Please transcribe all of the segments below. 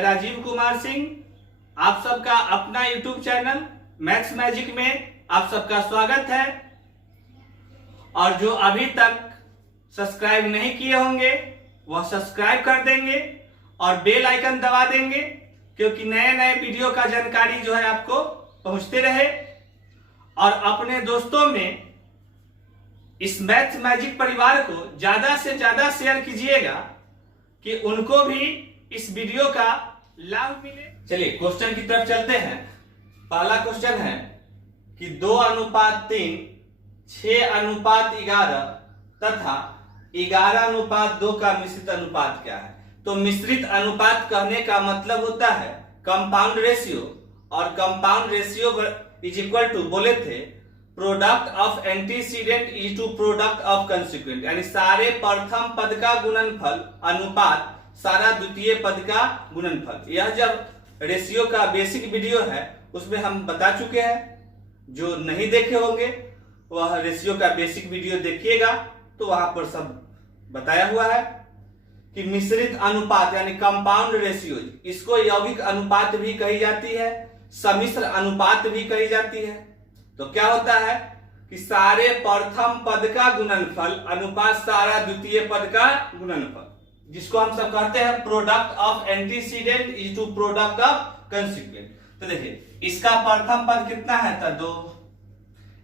मैं राजीव कुमार सिंह आप सबका अपना यूट्यूब चैनल मैथ्स मैजिक में आप सबका स्वागत है। और जो अभी तक सब्सक्राइब नहीं किए होंगे वह सब्सक्राइब कर देंगे और बेल आइकन दबा देंगे, क्योंकि नए नए वीडियो का जानकारी जो है आपको पहुंचते रहे। और अपने दोस्तों में इस मैथ्स मैजिक परिवार को ज्यादा से ज्यादा शेयर कीजिएगा कि उनको भी इस वीडियो का लाभ मिले। चलिए क्वेश्चन की तरफ चलते हैं। पहला क्वेश्चन है कि 2:3, 6:11 तथा 11:2 का मिश्रित अनुपात क्या है। तो मिश्रित अनुपात कहने का मतलब होता है कंपाउंड रेशियो, और compound ratio is equal to बोले थे product of antecedent is to product of consequent, यानी सारे प्रथम पद का गुणनफल अनुपात सारा द्वितीय पद का गुणनफल। यह जब रेशियो का बेसिक वीडियो है उसमें हम बता चुके हैं। जो नहीं देखे होंगे वह रेशियो का बेसिक वीडियो देखिएगा, तो वहां पर सब बताया हुआ है कि मिश्रित अनुपात यानी कंपाउंड रेशियो, इसको यौगिक अनुपात भी कही जाती है, सम्मिश्र अनुपात भी कही जाती है। तो क्या होता है कि सारे प्रथम पद का गुणनफल अनुपात सारा द्वितीय पद का गुणनफल, जिसको हम सब कहते हैं product of antecedent is to product of consequent. तो देखिए इसका प्रथम पद कितना है तो 2,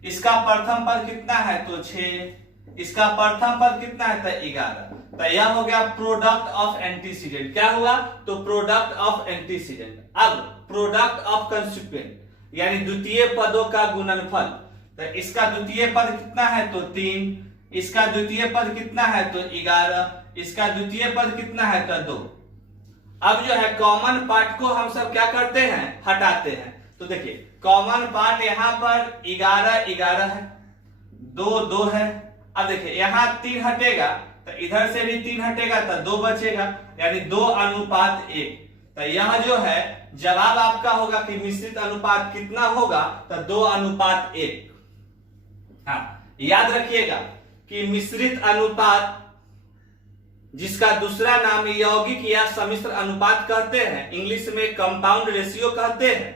इसका प्रथम पद कितना है तो 6, इसका प्रथम पद कितना है तो 11। तो यह हो गया प्रोडक्ट ऑफ एंटीसीडेंट। क्या हुआ तो प्रोडक्ट ऑफ एंटीसीडेंट। अब प्रोडक्ट ऑफ कंसिक्वेंट यानी द्वितीय पदों का गुणनफल। तो इसका द्वितीय पद कितना है तो 3, इसका द्वितीय पद कितना है तो 11, इसका द्वितीय पद कितना है तो 2। अब जो है कॉमन पार्ट को हम सब क्या करते हैं हटाते हैं। तो देखिए कॉमन पार्ट यहाँ पर 11 है, 2 है। अब देखिए यहाँ 3 हटेगा तो इधर से भी 3 हटेगा तो 2 बचेगा, यानी 2:1। तो यह जो है जवाब आपका होगा कि मिश्रित अनुपात कितना होगा तो 2:1। हाँ याद रखिएगा कि मिश्रित अनुपात जिसका दूसरा नाम यौगिक या सम्मिश्र अनुपात कहते हैं, इंग्लिश में कंपाउंड रेशियो कहते हैं।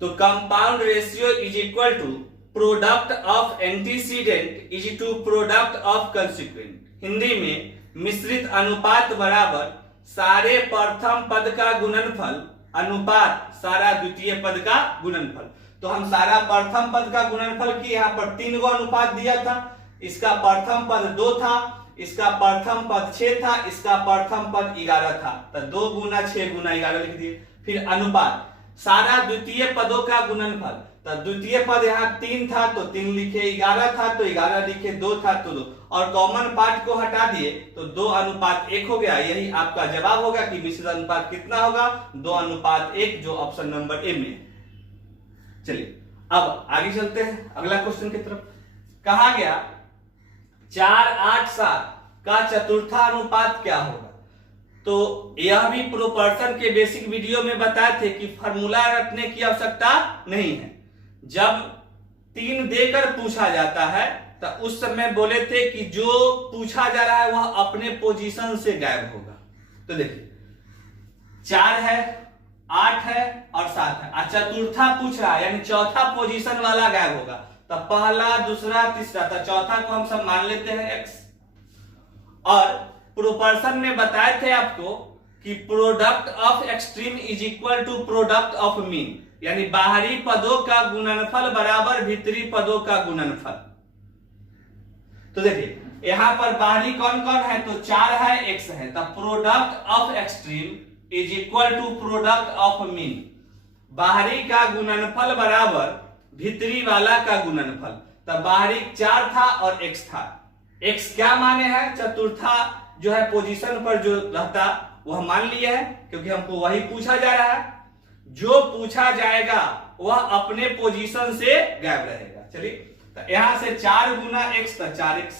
तो compound ratio is equal to product of antecedent is to product of consequent. Hindi में मिश्रित अनुपात बराबर सारे प्रथम पद का गुणनफल अनुपात सारा द्वितीय पद का गुणनफल। तो हम सारा प्रथम पद का गुणनफल की यहाँ पर 3 गो अनुपात दिया था। इसका प्रथम पद 2 था, इसका प्रथम पद 6 था, इसका प्रथम पद 11 था। तो 2 गुना 6 गुना 11 लिख दिए। फिर अनुपात सारा द्वितीय पदों का गुणनफल। तो द्वितीय पद यहाँ 3 था तो 3 लिखे, 11 था तो 11 लिखे, 2 था तो 2, और कॉमन पार्ट को हटा दिए तो 2:1 हो गया। यही आपका जवाब होगा कि मिश्रित अनुपात कितना होगा 2:1, जो ऑप्शन नंबर ए में है। चलिए अब आगे चलते हैं अगला क्वेश्चन की तरफ। कहा गया 4, 8, 7 का चतुर्थानुपात क्या होगा। तो यह भी प्रोपोर्शन के बेसिक वीडियो में बताए थे कि फार्मूला रटने की आवश्यकता नहीं है। जब 3 देकर पूछा जाता है तो उस समय बोले थे कि जो पूछा जा रहा है वह अपने पोजीशन से गायब होगा। तो देखिए 4 है, 8 है और 7 है, और चतुर्था पूछ रहा है यानी चौथा पोजीशन वाला गायब होगा। तो पहला, दूसरा, तीसरा, तो चौथा को हम सब मान लेते हैं x। और प्रोपोर्शन में बताए थे आपको कि product of extreme is equal to product of mean, यानी बाहरी पदों का गुणनफल बराबर भीतरी पदों का गुणनफल। तो देखिए यहां पर बाहरी कौन कौन है तो 4 है, x है। तो product of extreme is equal to product of mean, बाहरी का गुणनफल बराबर भीतरी वाला का गुणनफल। तो बाहरी 4 था और x था। x क्या माने हैं चतुर्था जो है पोजीशन पर जो रहता वह मान लिए है, क्योंकि हमको वही पूछा जा रहा है। जो पूछा जाएगा वह अपने पोजीशन से गायब रहेगा। चलिए तो यहां से 4 गुना x तो 4x,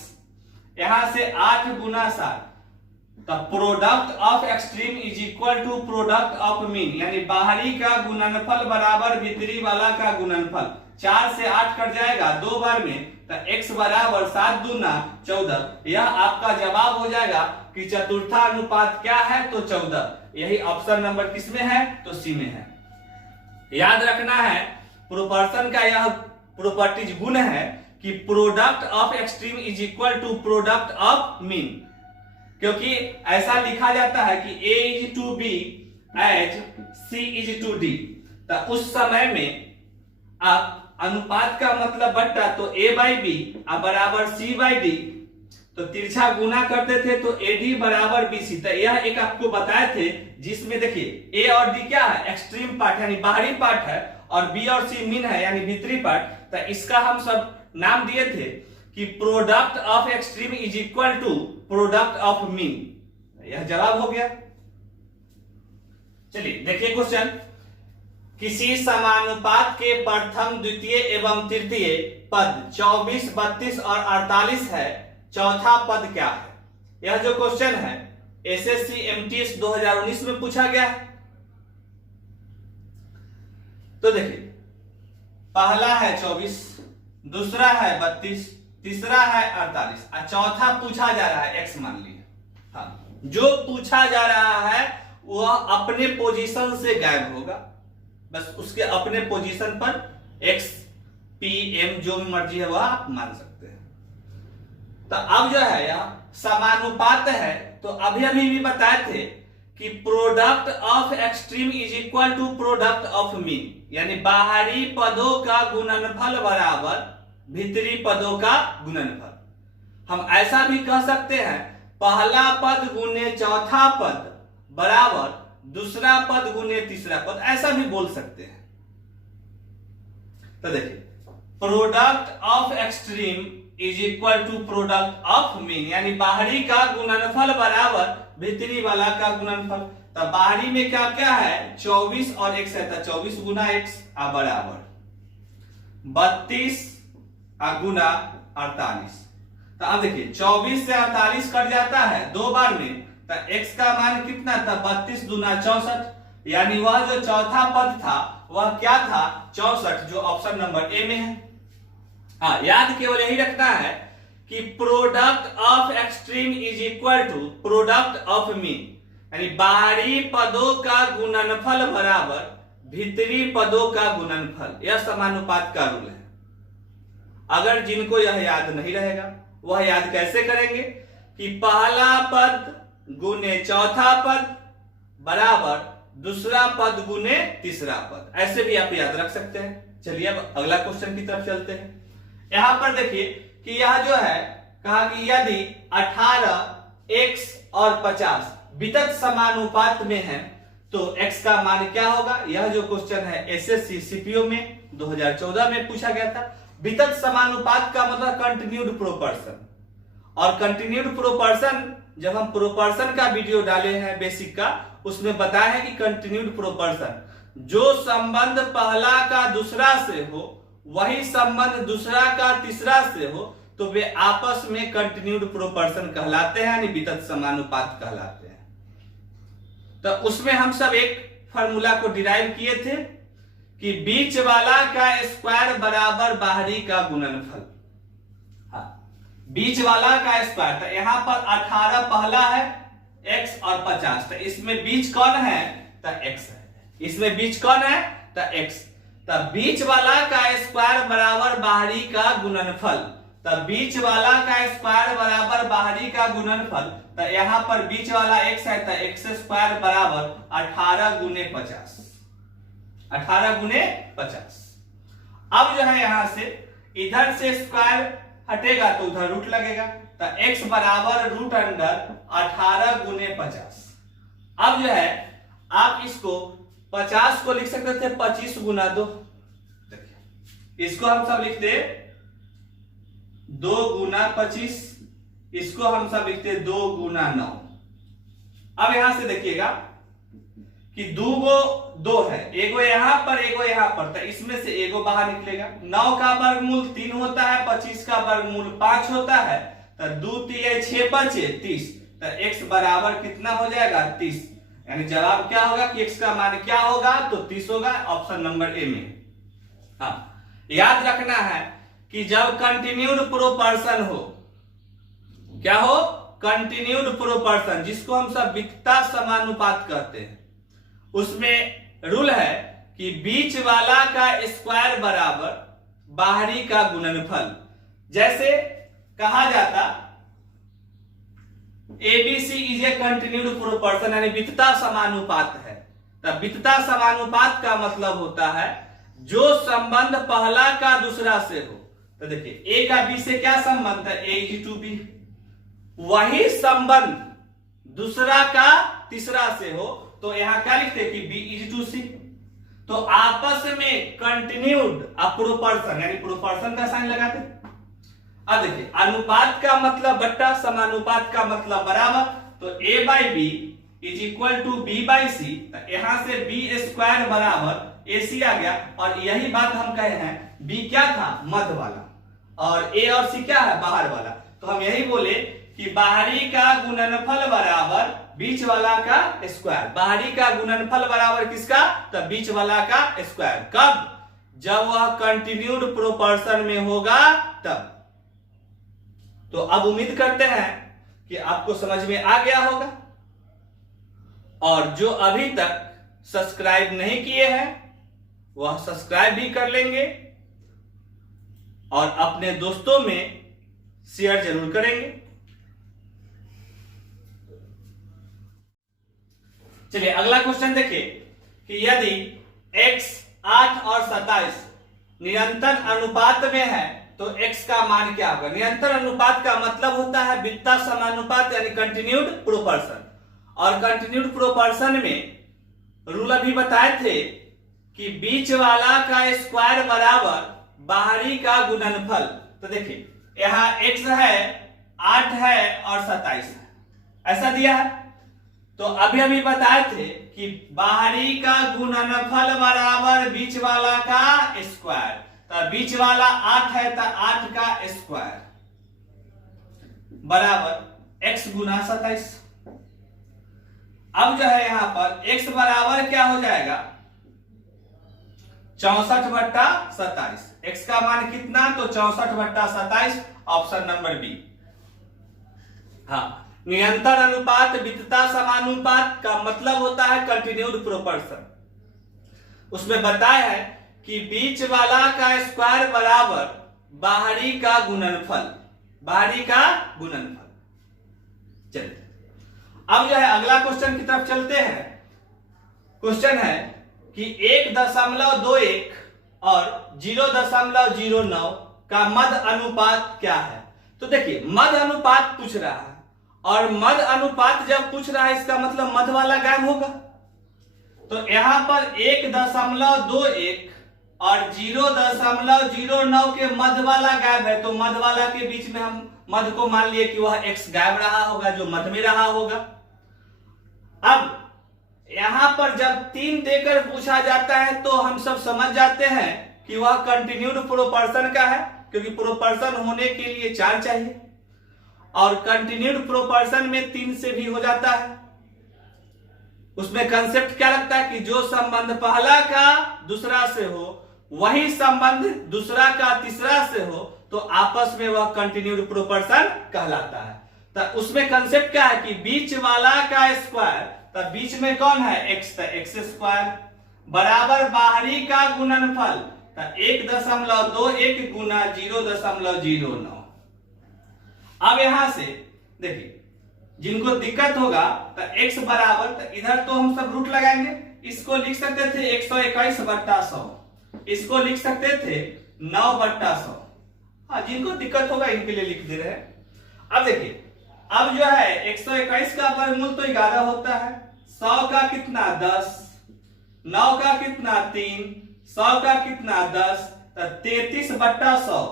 यहां से 8 गुना 7, तो product of extreme is equal to product of mean, यानी बाहरी का गुणनफल बराबर भीतरी वाला का गुणनफल। 4 से 8 कट जाएगा 2 बार में, तो x बराबर 7 दूना 14। यह आपका जवाब हो जाएगा कि चतुर्था अनुपात क्या है तो 14। यही ऑप्शन नंबर किसमें है, तो सी में है। याद रखना है प्रोपोर्शन का यह प्रॉपर्टीज गुण है कि product of extreme is equal to product of mean, क्योंकि ऐसा लिखा जाता है कि A is to B as C is to D। तो उस समय में आप अनुपात का मतलब बट्टा तो A बाई बी बराबर C बाई D, तो तिरछा गुना करते थे तो AD बराबर BC। तो यह एक आपको बताए थे जिसमें देखिए A और D क्या है, एक्सट्रीम पार्ट यानी बाहरी पार्ट है, और B और C मीन है यानी भीतरी पार्ट। तो इसका हम सब नाम दिए थे कि product of extreme is equal to product of mean. यह जवाब हो गया। चलिए देखिए क्वेश्चन, किसी समानुपात के प्रथम द्वितीय एवं तृतीय पद 24, 32 और 48 है, चौथा पद क्या है? यह जो क्वेश्चन है एसएससी एमटीएस 2019 में पूछा गया है। तो देखिए पहला है 24, दूसरा है 32, तीसरा है 48 और चौथा पूछा जा रहा है x मान लिया। हाँ, जो पूछा जा रहा है वह अपने पोजीशन से गायब होगा, बस उसके अपने पोजीशन पर x p m जो मर्जी है वह आप मान सकते हैं। तो अब जो है यह समानुपात है, तो अभी अभी भी बताए थे कि product of extreme is equal to product of mean, यानी बाहरी पदों का गुणनफल बराबर भीतरी पदों का गुणनफल। हम ऐसा भी कह सकते हैं पहला पद गुने चौथा पद बराबर दूसरा पद गुने तीसरा पद, ऐसा भी बोल सकते हैं। तो देखिए product of extreme is equal to product of mean, यानी बाहरी का गुणनफल बराबर भीतरी वाला का गुणनफल। तो बाहरी में क्या क्या है, 24 और x है, 24 गुना x बराबर 32 गुना 48। तो अब देखिए 24 से 48 कट जाता है दो बार में, तो x का मान कितना था, 32 दूना 64, यानी वह जो चौथा पद था वह क्या था, 64, जो ऑप्शन नंबर ए में है। हाँ, याद केवल यही रखना है कि product of extreme is equal to product of mean, यानी बाहरी पदों का गुणनफल बराबर भीतरी पदों का गुणनफल। यह समानुपात का रूल है। अगर जिनको यह याद नहीं रहेगा वह याद कैसे करेंगे कि पहला पद गुने चौथा पद बराबर दूसरा पद गुने तीसरा पद, ऐसे भी आप याद रख सकते हैं। चलिए अब अगला क्वेश्चन की तरफ चलते हैं। यहां पर देखिए कि यह जो है कहा कि यदि 18 x और 50 वितत समानुपात में है तो x का मान क्या होगा। यह जो क्वेश्चन है एसएससी सीपीओ में 2014 में पूछा गया था। वितत समानुपात का मतलब कंटिन्यूड प्रोपोर्शन, और कंटिन्यूड प्रोपोर्शन जब हम प्रोपोर्शन का वीडियो डाले हैं बेसिक का, उसमें बताया है कि कंटिन्यूड प्रोपोर्शन जो संबंध पहला का दूसरा से हो वही संबंध दूसरा का तीसरा से हो तो वे आपस में कंटिन्यूड प्रोपोर्शन कहलाते हैं, यानी वितत समानुपात कहलाते हैं। तो उसमें हम सब एक फार्मूला को डिराइव किए थे कि बीच वाला का स्क्वायर बराबर बाहरी का गुणनफल। हाँ, बीच वाला का स्क्वायर, तो यहां पर 18 पहला है x और 50, तो इसमें बीच कौन है, तो x है। इसमें बीच कौन है, तो x। तो बीच वाला का स्क्वायर बराबर बाहरी का गुणनफल, तो बीच वाला का स्क्वायर बराबर बाहरी का गुणनफल। तो यहां पर बीच वाला x है, तो x स्क्वायर बराबर 18 गुने 50, 18 गुने 50। अब जो है यहां से इधर से स्क्वायर हटेगा तो उधर रूट लगेगा, तो x बराबर रूट अंडर 18 गुने 50। अब जो है आप इसको 50 को लिख सकते थे 25 गुना 2, देखिए इसको हम सब लिखते 2 गुना 25, इसको हम सब लिखते 2 गुना 9। अब यहां से देखिएगा कि दो है, एगो यहां पर एगो यहां पर, तो इसमें से एगो बाहर निकलेगा। 9 का वर्गमूल 3 होता है, 25 का वर्गमूल 5 होता है, तो 2 3 6 बचे 30, तो x बराबर कितना हो जाएगा 30, यानी जवाब क्या होगा कि x का मान क्या होगा, तो 30 होगा, ऑप्शन नंबर ए में। हाँ, याद रखना है कि जब कंटिन्यूड प्रोपोर्शन हो, क्या हो, कंटिन्यूड प्रोपोर्शन, जिसको हम सब वित्तता समानुपात कहते हैं, उसमें रूल है कि बीच वाला का स्क्वायर बराबर बाहरी का गुणनफल। जैसे कहा जाता ABC is a continued proportion, यानी वित्तता समानुपात है। तब वित्तता समानुपात का मतलब होता है जो संबंध पहला का दूसरा से हो। तो देखिए ए का बी से क्या संबंध है, ए इज टू बी, वही संबंध दूसरा का तीसरा से हो तो यहां क्या लिखते हैं कि बी इज टू सी। तो आपस में कंटिन्यूड प्रोपोर्शन, यानी प्रोपोर्शन का साइन लगाते। अब देखिए अनुपात का मतलब बट्टा, समानुपात का मतलब बराबर, तो A by B is equal to B by C. यहां से बी स्क्वायर बराबर ए सी आ गया, और यही बात हम कहे हैं बी क्या था, मध्य वाला, और ए और सी क्या है, बाहर वाला। तो हम यही बोले कि बाहरी का गुणनफल बराबर बीच वाला का स्क्वायर। बाहरी का गुणनफल बराबर किसका, तो बीच वाला का स्क्वायर। कब, जब वह कंटिन्यूड प्रोपोर्शन में होगा तब। तो अब उम्मीद करते हैं कि आपको समझ में आ गया होगा, और जो अभी तक सब्सक्राइब नहीं किए हैं वह सब्सक्राइब भी कर लेंगे और अपने दोस्तों में शेयर जरूर करेंगे। चलिए अगला क्वेश्चन देखिए कि यदि x 8 और 27 निरंतर अनुपात में है तो x का मान क्या होगा। निरंतर अनुपात का मतलब होता है वित्तता समानुपात, यानी कंटिन्यूड प्रोपोर्शन। और कंटिन्यूड प्रोपोर्शन में रूल अभी बताए थे कि बीच वाला का स्क्वायर बराबर बाहरी का गुणनफल। तो देखिए यहां x है, 8 है और 27 है, ऐसा दिया है। तो अभी बताए थे कि बाहरी का गुणनफल बराबर बीच वाला का स्क्वायर। तो बीच वाला 8 है तो 8 का स्क्वायर बराबर x गुना 27। अब जो है यहां पर x बराबर क्या हो जाएगा, 64/27। x का मान कितना, तो 64/27, ऑप्शन नंबर बी। हाँ, निरंतर अनुपात वित्तता समानुपात का मतलब होता है कंटिन्यूड प्रोपोर्शन। उसमें बताया है कि बीच वाला का स्क्वायर बराबर बाहरी का गुणनफल, बाहरी का गुणनफल। चलिए अब जो है अगला क्वेश्चन की तरफ चलते हैं। क्वेश्चन है कि 1.21 और 0.09 का मध्य अनुपात क्या है। तो देखिए मध्य अनुपात पूछ रहा है, और मध्य अनुपात जब पूछ रहा है इसका मतलब मध्य वाला गायब होगा। तो यहां पर 1.21 और 0.09 के मध्य वाला गायब है, तो मध्य वाला के बीच में हम मध्य को मान लिए कि वह x गायब रहा होगा, जो मध्य में रहा होगा। अब यहां पर जब 3 देकर पूछा जाता है तो हम सब समझ जाते हैं कि वह कंटिन्यूड प्रोपोर्शन का है, क्योंकि प्रोपोर्शन होने के लिए 4 चाहिए, और कंटिन्यूड प्रोपोर्शन में 3 से भी हो जाता है। उसमें कंसेप्ट क्या लगता है कि जो संबंध पहला का दूसरा से हो वही संबंध दूसरा का तीसरा से हो तो आपस में वह कंटिन्यूड प्रोपोर्शन कहलाता है। तो उसमें कंसेप्ट क्या है कि बीच वाला का स्क्वायर, तो बीच में कौन है x, तो x स्क्वायर बराबर बाहरी का गुणनफल, तो 1.21 गुना 0.09। अब यहां से देखिए जिनको दिक्कत होगा तो x बराबर, तो इधर तो हम सब रूट लगाएंगे, इसको लिख सकते थे 121/100, इसको लिख सकते थे 9/100। हाँ, जिनको दिक्कत होगा इनके लिए लिख दे रहे हैं। अब देखिए अब जो है 121 का वर्गमूल तो 11 होता है, 100 का कितना 10, 9 का कितना 3, 100 का कितना 10, तो 33/100।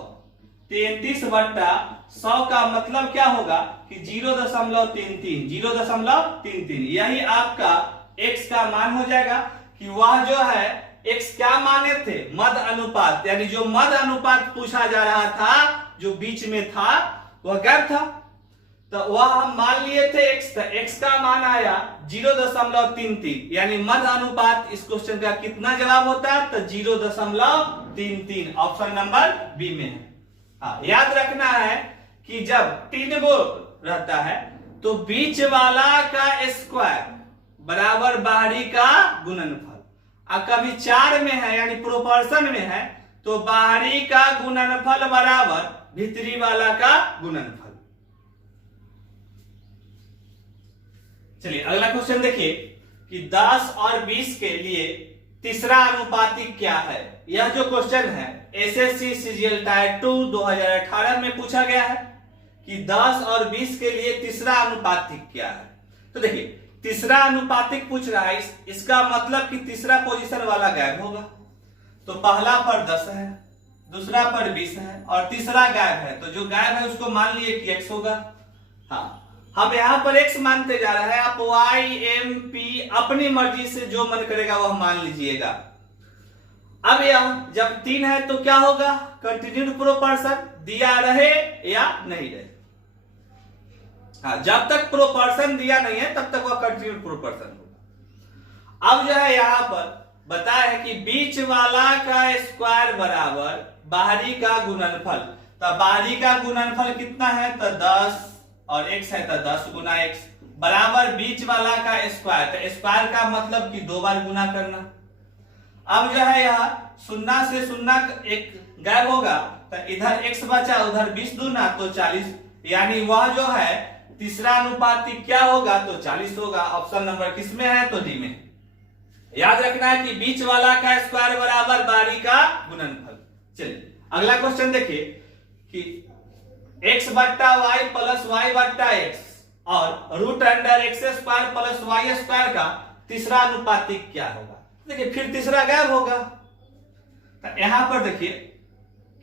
33/100 का मतलब क्या होगा कि 0.33, 0.33। यही आपका x का मान हो जाएगा कि वह जो है x क्या माने थे, मध्य अनुपात, यानी जो मध्य अनुपात पूछा जा रहा था जो बीच में था वह गायब था, तो वह हम मान लिए थे x, तो x का मान आया 0.33, यानी मध्य अनुपात इस क्वेश्चन का कितना जवाब होता है, तो 0.33, ऑप्शन नंबर बी में है। हाँ, याद रखना है कि जब 3 गो रहता है तो बीच वाला का स्क्वायर बराबर बाहरी का गुणनफल। अब कभी 4 में है यानी प्रोपोर्शन में है तो बाहरी का गुणनफल बराबर भीतरी वाला का गुणनफल। चलिए अगला क्वेश्चन देखिए कि 10 और 20 के लिए तीसरा अनुपातिक क्या है। यह जो क्वेश्चन है एसएससी सीजीएल टायर 2 2018 में पूछा गया है कि 10 और 20 के लिए तीसरा अनुपातिक क्या है। तो देखिए तीसरा अनुपातिक पूछ रहा है, इसका मतलब कि तीसरा पोजीशन वाला गायब होगा। तो पहला पर 10 है, दूसरा पर 20 है और तीसरा गायब है, तो जो गायब है उसको मान लिए कि x होगा। हाँ, हम यहां पर x मानते जा रहे हैं, आप y m p अपनी मर्जी से जो मन करेगा वह मान लीजिएगा। अब यह जब 3 है तो क्या होगा, कंटिन्यूड प्रोपोर्शन दिया रहे या नहीं रहे। हाँ, जब तक प्रोपोर्शन दिया नहीं है तब तक वह कंटिन्यूड प्रोपोर्शन होगा। अब जो है यहां पर बताया है कि बीच वाला का स्क्वायर बराबर बाहरी का गुणनफल। तो बाहरी का गुणनफल कितना है, तो 10 और x है तो 10 गुना x बराबर बीच वाला का स्क्वायर। तो स्क्वायर का मतलब कि 2 बार गुना करना। अब जो है यह 0 से 0 एक गायब होगा तो इधर x बचा, उधर 20 दूना तो 40, यानी वह जो है तीसरा अनुपातिक क्या होगा, तो 40 होगा। ऑप्शन नंबर किस में है, तो डी में। याद रखना है कि बीच वाला का स्क्वायर बराबर बाहरी का गुणनफल। चलिए अगला क्वेश्चन देखिए कि x बट्टा y प्लस y बट्टा x और root under x square plus y square का तीसरा अनुपातिक क्या होगा। देखिए फिर तीसरा गायब होगा। तो यहां पर देखिए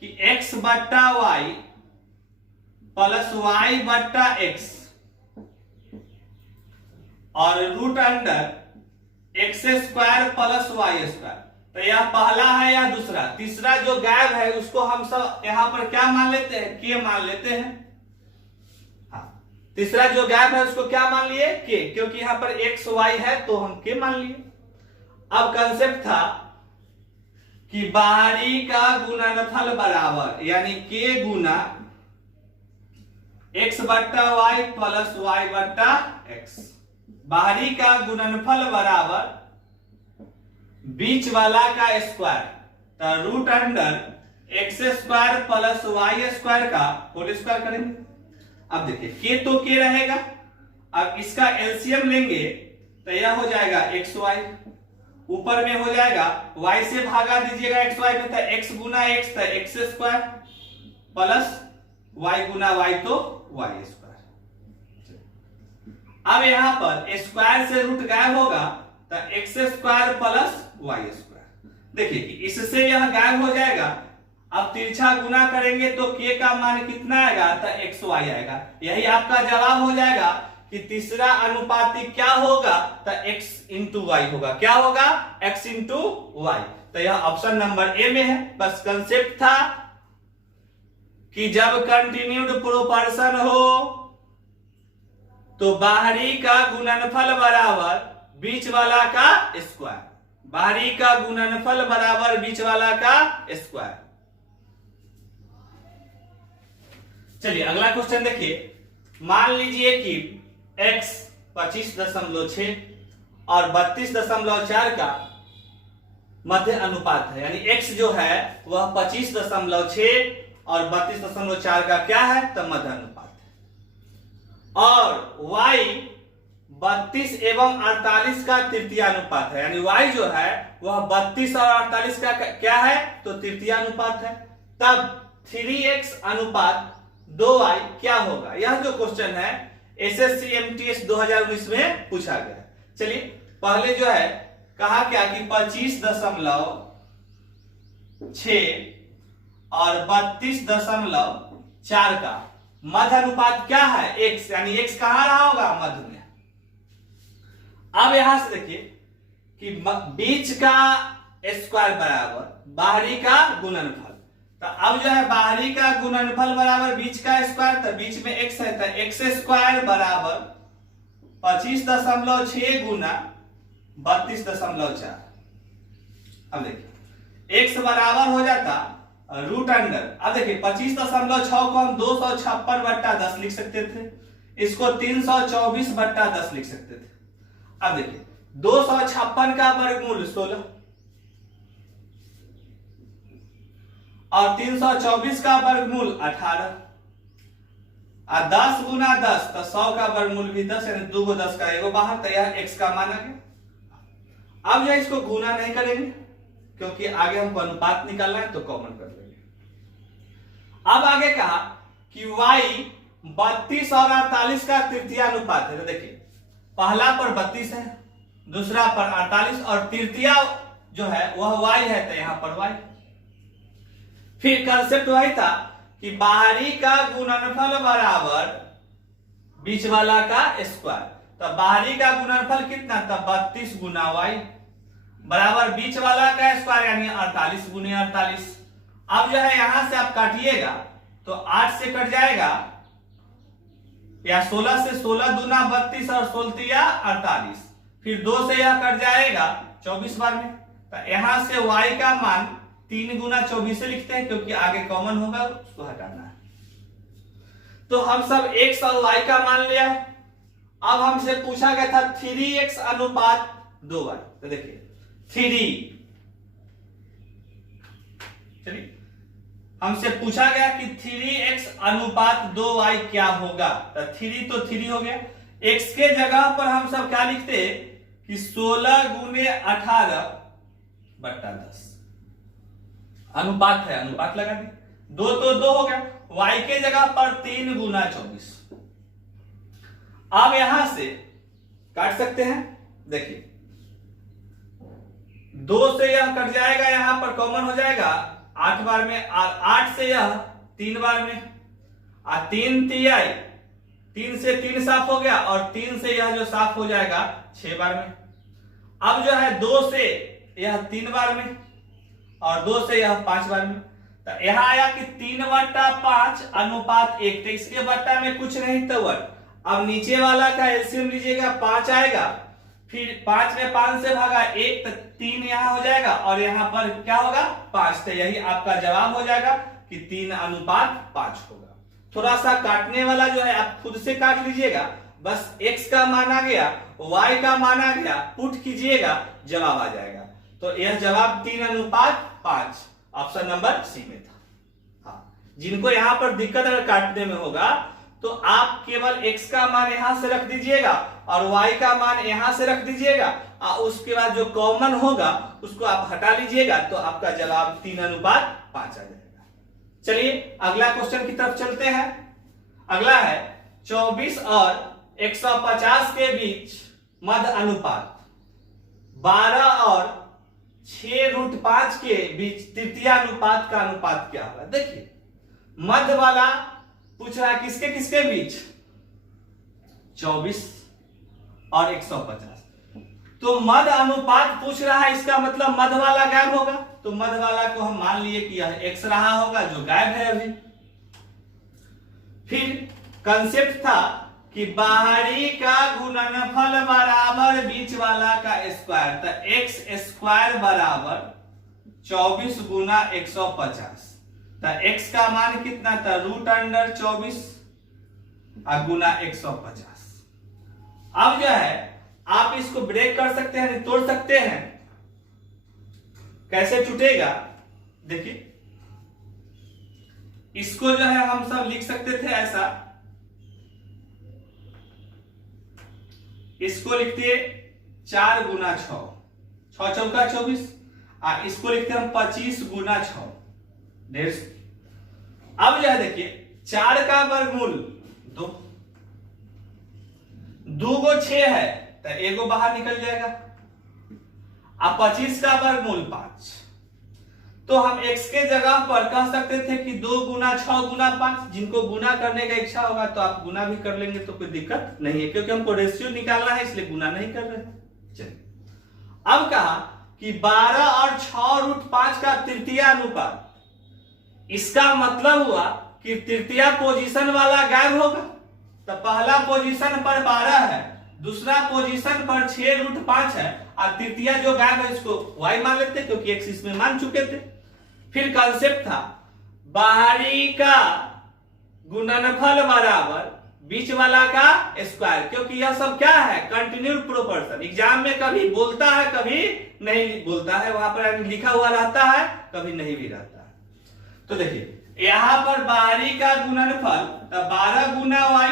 कि x बट्टा y प्लस y बट्टा x और root under x square plus y square. तो यह पहला है या दूसरा, तीसरा जो गायब है उसको हम सब यहां पर क्या मान लेते हैं, के मान लेते हैं। हाँ, तीसरा जो गायब है उसको क्या मान लिए, के, क्योंकि यहां पर x y है तो हम के मान लिए। अब कंसेप्ट था कि बाहरी का गुणनफल बराबर यानी के गुना x बट्टा y प्लस y बट्टा x। बाहरी का गुणनफल बराबर बीच वाला का स्क्वायर, तो root under x square plus y square का होल स्क्वायर करेंगे। अब देखिए के तो के रहेगा, अब इसका एलसीएम लेंगे तो यह हो जाएगा xy, ऊपर में हो जाएगा y से भागा दीजिएगा xy में, तो x गुना x तो x स्क्वायर प्लस y गुना y तो y स्क्वायर। अब यहां पर स्क्वायर से रूट गायब होगा तो x square plus y square. देखिए कि इससे यह गायब हो जाएगा। अब तिरछा गुना करेंगे तो k का मान कितना आएगा, तो xy आएगा। यही आपका जवाब हो जाएगा कि तीसरा अनुपातिक क्या होगा, तो x इंटू y होगा। क्या होगा, x इंटू y। तो यह ऑप्शन नंबर ए में है। बस कंसेप्ट था कि जब कंटिन्यूड प्रोपोर्शन हो तो बाहरी का गुणनफल बराबर बीच वाला का स्क्वायर, बाहरी का गुणनफल बराबर बीच वाला का स्क्वायर। चलिए अगला क्वेश्चन देखिए। मान लीजिए कि x 25.6 और 32.4 का मध्य अनुपात है, यानी x जो है वह 25.6 और 32.4 का क्या है, तो मध्य अनुपात है। और y 32 एवं 48 का तृतीय अनुपात है, यानी y जो है वह 32 और 48 का क्या है, तो तृतीय अनुपात है। तब 3x अनुपात 2y क्या होगा। यह जो क्वेश्चन है एसएससी एमटीएस 2019 में पूछा गया। चलिए पहले जो है कहा क्या कि 25.6 और 32.4 का मध्य अनुपात क्या है, x, यानी x कहां रहा होगा, मध्य में। अब यहां से देखिए कि बीच का स्क्वायर बराबर बाहरी का गुणनफल। तो अब जो है बाहरी का गुणनफल बराबर बीच का स्क्वायर, तो बीच में x है तो x स्क्वायर बराबर 25.6 गुना 32.4। अब देखिए x बराबर हो जाता रूट अंडर। अब देखिए 25.6 को हम 256/10 लिख सकते थे, इसको 324/10 लिख सकते थे। अब देखिए 256 का वर्गमूल 16 और 324 का वर्गमूल 18 और 10 गुना 10 तो 100 का वर्गमूल भी 10, यानी 2 को 10 का एगो बाहर, तो यह x का मान आ गया। अब यह इसको गुना नहीं करेंगे क्योंकि आगे हमको अनुपात निकालना है, तो कॉमन कर लेंगे। अब आगे कहा कि y 32 और 48 का तृतीय अनुपात है। तो देखिए पहला पर 32 है, दूसरा पर 48 और तृतीय जो है वह y है, तो यहां पर y। फिर कंसेप्ट वही था कि बाहरी का गुणनफल बराबर बीच वाला का स्क्वायर। तो बाहरी का गुणनफल कितना था? 32 गुना y बराबर बीच वाला का स्क्वायर यानी 48 गुने 48। अब जो है यहां से आप काटिएगा तो 8 से कट जाएगा, या 16 से 16 दूना 32 और 16 48, फिर 2 से यह कट जाएगा 24 बार में। तो यहां से y का मान 3 गुना 24 से लिखते हैं क्योंकि आगे कॉमन होगा, उसको हटाना है। तो हम सब x और y का मान लिया। अब हमसे पूछा गया था 3x अनुपात 2y। तो देखिए 3, चलिए हमसे पूछा गया कि 3x अनुपात 2y क्या होगा। तो 3 तो 3 हो गया, x के जगह पर हम सब क्या लिखते कि 16 गुने 18/10 अनुपात है, अनुपात लगा दी। 2 तो 2 हो गया, y के जगह पर 3 गुना 24। अब यहां से काट सकते हैं, देखिए 2 से यह कट जाएगा, यहां पर कॉमन हो जाएगा 8 बार में, और 8 से यह 3 बार में, और 3 तिहाई, 3 से 3 साफ हो गया, और 3 से यह जो साफ हो जाएगा 6 बार में। अब जो है 2 से यह 3 बार में, और 2 से यह 5 बार में। तो यहां आया कि 3/5 अनुपात 1। तो इसके बट्टा में कुछ नहीं तो अब नीचे वाला का एलसीएम लीजिएगा, 5 आएगा, फिर 5 में 5 से भागा 1 तो 3 यहां हो जाएगा, और यहां पर क्या होगा 5। तो यही आपका जवाब हो जाएगा कि 3/5 होगा। थोड़ा सा काटने वाला जो है आप खुद से काट लीजिएगा, बस x का मान आ गया, y का मान आ गया, पुट कीजिएगा, जवाब आ जाएगा। तो यह जवाब 3/5 ऑप्शन नंबर सी में था। हाँ, जिनको यहां पर दिक्कत अगर काटने में होगा तो आप केवल x का मान यहां से रख दीजिएगा और y का मान यहां से रख दीजिएगा, और उसके बाद जो कॉमन होगा उसको आप हटा लीजिएगा, तो आपका जवाब 3/5 आ जाएगा। चलिए अगला क्वेश्चन की तरफ चलते हैं। अगला है 24 और 150 के बीच मध्य अनुपात, 12 और 6√5 के बीच तृतीय अनुपात का अनुपात क्या होगा। देखिए मध्य वाला पूछ रहा है किसके किसके बीच, 24 और 150। तो मध्य अनुपात पूछ रहा है, इसका मतलब मध्य वाला गायब होगा। तो मध्य वाला को हम मान लिए कि यह x रहा होगा जो गायब है अभी। फिर कंसेप्ट था कि बाहरी का गुणनफल बराबर बीच वाला का स्क्वायर। तो x² बराबर 24 गुना 150। तो x का मान कितना था, √24 गुना 150। अब जो है आप इसको ब्रेक कर सकते हैं, तोड़ सकते हैं। कैसे टूटेगा देखिए, इसको जो है हम सब लिख सकते थे ऐसा, इसको लिखते 4 गुना 6, 6 चौका 24, और इसको लिखते हम 25 गुना 6, 150। अब जो है देखिए 4 का वर्गमूल 2, 2 को 6 है तो एगो बाहर निकल जाएगा, अब 25 का वर्गमूल 5। तो हम x के जगह पर कह सकते थे कि 2 गुना 6 गुना 5। जिनको गुना करने का इच्छा होगा तो आप गुना भी कर लेंगे, तो कोई दिक्कत नहीं है, क्योंकि हमको रेशियो निकालना है इसलिए गुना नहीं कर रहे हैं। चलिए अब कहा कि 12 और 6√5 का तृतीय अनुपात, इसका मतलब हुआ कि तृतीय पोजीशन वाला गायब होगा। तो पहला पोजीशन पर 12 है, दूसरा पोजीशन पर 6√5 है, और तृतीय जो गायब है इसको y मान लेते क्योंकि x इसमें मान चुके थे। फिर कंसेप्ट था बाहरी का गुणनफल बराबर बीच वाला का स्क्वायर, क्योंकि यह सब क्या है, कंटिन्यूड प्रोपोर्शन। एग्जाम में कभी बोलता है कभी नहीं बोलता है, वहां पर लिखा हुआ रहता है, कभी नहीं भी रहता है। तो देखिए यहां पर बाहरी का गुणनफल तो 12 गुना y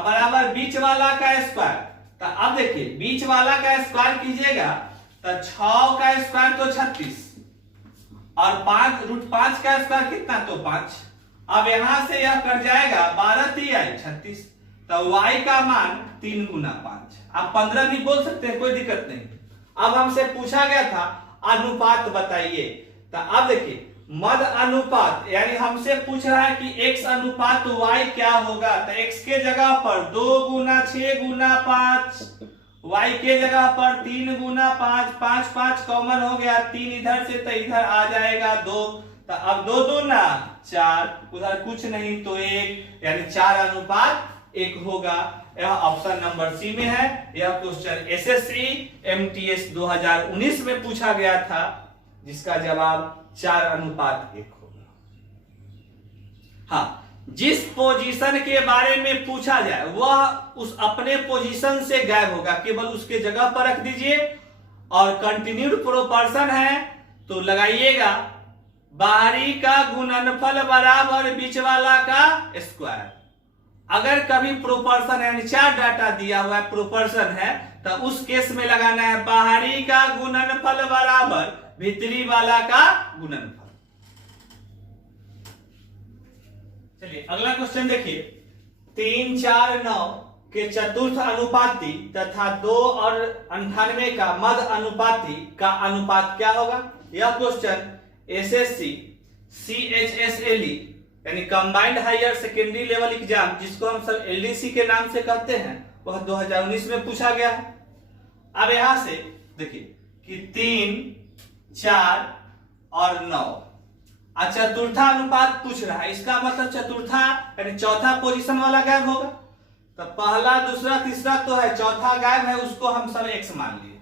बराबर बीच वाला का स्क्वायर। तो अब देखिए बीच वाला का स्क्वायर कीजिएगा तो 6 का स्क्वायर तो 36 और 5√5 का स्क्वायर कितना, तो 5। अब यहां से यह कट जाएगा, 12 3 आई 36, तो y का मान 3 गुना 5। आप 15 भी बोल सकते हैं, कोई दिक्कत नहीं। अब हमसे पूछा गया था अनुपात बताइए, तो अब देखिए मद अनुपात, यानी हमसे पूछ रहा है कि x अनुपात y क्या होगा। तो x के जगह पर 2 गुना 6 गुना 5, y के जगह पर 3 गुना 5, 5 5 कॉमन हो गया, 3 इधर से तो इधर आ जाएगा 2। तो अब 2 दूना 4, उधर कुछ नहीं तो 1, यानी 4 अनुपात 1 होगा। यह ऑप्शन नंबर सी में है। यह क्वेश्चन एसएससी एमटीएस 2019 में पूछा गया था, जिसका जवाब 4 अनुपात 1 होगा। हाँ, जिस पोजीशन के बारे में पूछा जाए वह उस अपने पोजीशन से गायब होगा, केवल उसके जगह पर रख दीजिए। और कंटिन्यूड प्रोपोर्शन है तो लगाइएगा बाहरी का गुणनफल बराबर बीच वाला का स्क्वायर। अगर कभी प्रोपोर्शन यानी 4 डाटा दिया हुआ है, प्रोपोर्शन है, तो उस केस में लगाना है बाहरी का गुणनफल बराबर भीतरी वाला का गुणनफल। चलिए अगला क्वेश्चन देखिए, 3 4 9 के चतुर्थ अनुपाती तथा 2 और 98 का मध्य अनुपाती का अनुपात क्या होगा। यह क्वेश्चन एसएससी सीएचएसएलई यानी combined higher secondary level exam, जिसको हम सब एलडीसी के नाम से कहते हैं, वह 2019 में पूछा गया है। अब यहां से देखिए कि 3 4 और 9 चतुर्था अनुपात पूछ रहा है, इसका मतलब चतुर्था यानी चौथा पोजीशन वाला गायब होगा। तो पहला दूसरा तीसरा तो है, चौथा गायब है, उसको हम सब x मान लिए।